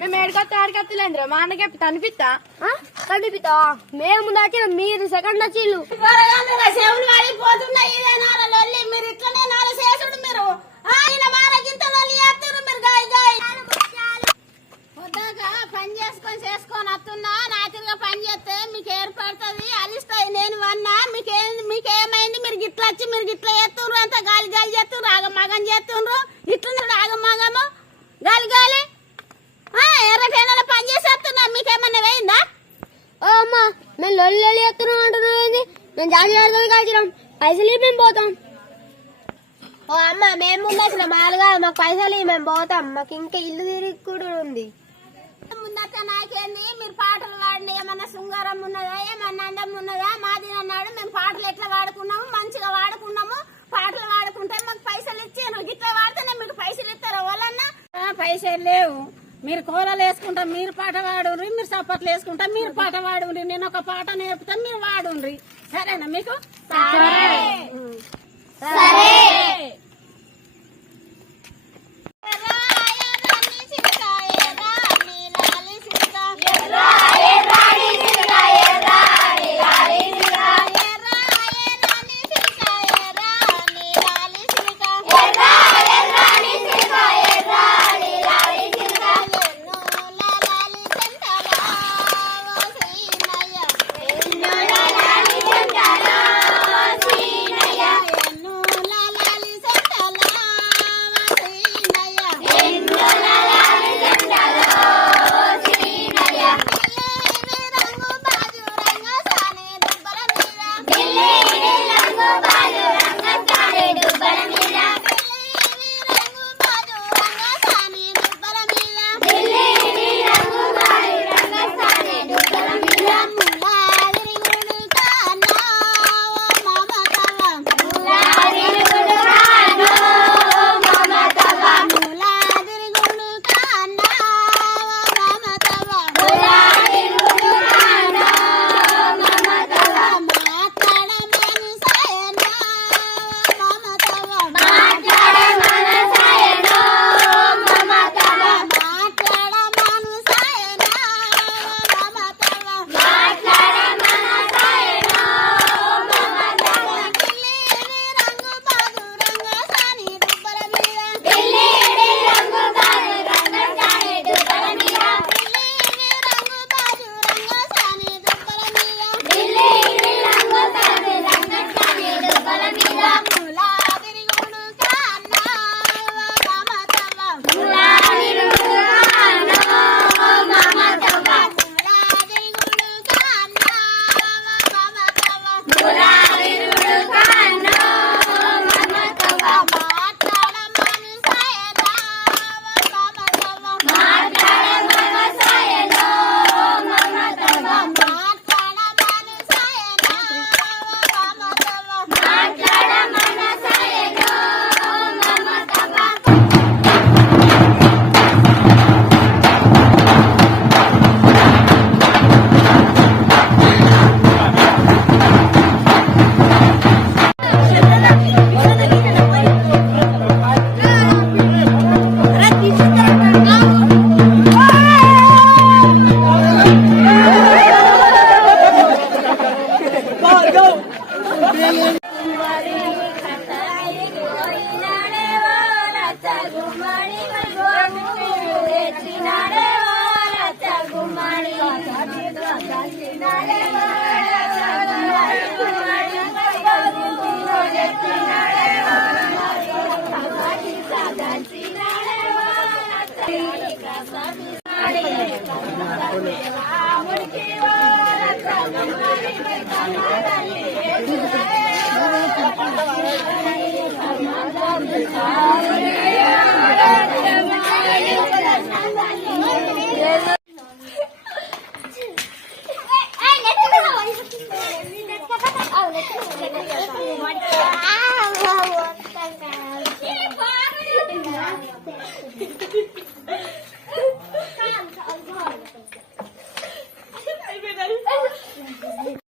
మేము ఏడుకొత్తా మా అన్నకి కనిపిస్తా కనిపిస్తా మేము ముందు వచ్చిన మీరు సెకండ్ వచ్చిళ్ళు సేవలు వాడిపోతున్నాయి మీరు ఇట్లనే నాలుగు చేసుడు మీరు ఆయన మారగింత చేస్తారు మీరు గాయ గాయ వద్దాక పని చేసుకొని వస్తున్నా నాచుగా పని చేస్తే మీకు ఏర్పడుతుంది అలిస్తాయి నేను వన్నా మీకేమైంది మీరు గిట్ల వచ్చి మీరు గిట్ల చేస్తున్నారు అంత గాలి గాలి చేస్తున్నారు ఆగమాగం చేస్తున్నారు ఇట్లున్నారు ఆగమాగము గాలి గాలి ఎర్రటైనా పని చేసేస్తున్నా మీకేమన్నా వేయిందా ఓ అమ్మా మేము లొల్లి చేస్తున్నాం అంటున్నాం ఏంది మేము జాతి కాల్చినాం పైసలు మేము పోతాం ఓ అమ్మ మేము ముందు మాలుగా మాకు పైసలు మేము పోతాం మాకు ఇంకా ఇల్లు తిరిగి కూడా ఉంది ముందక్క నాకేంది మీరు పాటలు వాడిన ఏమన్నా శృంగారం ఉన్నదా ఏమన్నా అందం ఉన్నదా మాది అన్నాడు మేము పాటలు ఎట్లా వాడుకున్నాము మంచిగా వాడుకున్నాము పాటలు వాడుకుంటే మాకు పైసలు ఇచ్చాను గిట్లా వాడితేనే మీకు పైసలు ఇస్తారా వాళ్ళన్నా పైసలు లేవు మీరు కూరలు వేసుకుంటా మీరు పాట వాడుండ్రి మీరు చప్పట్లు వేసుకుంటా మీరు పాట వాడుండ్రి నేను ఒక పాట నేర్పుతా మీరు వాడుండ్రి సరేనా మీకు Ah,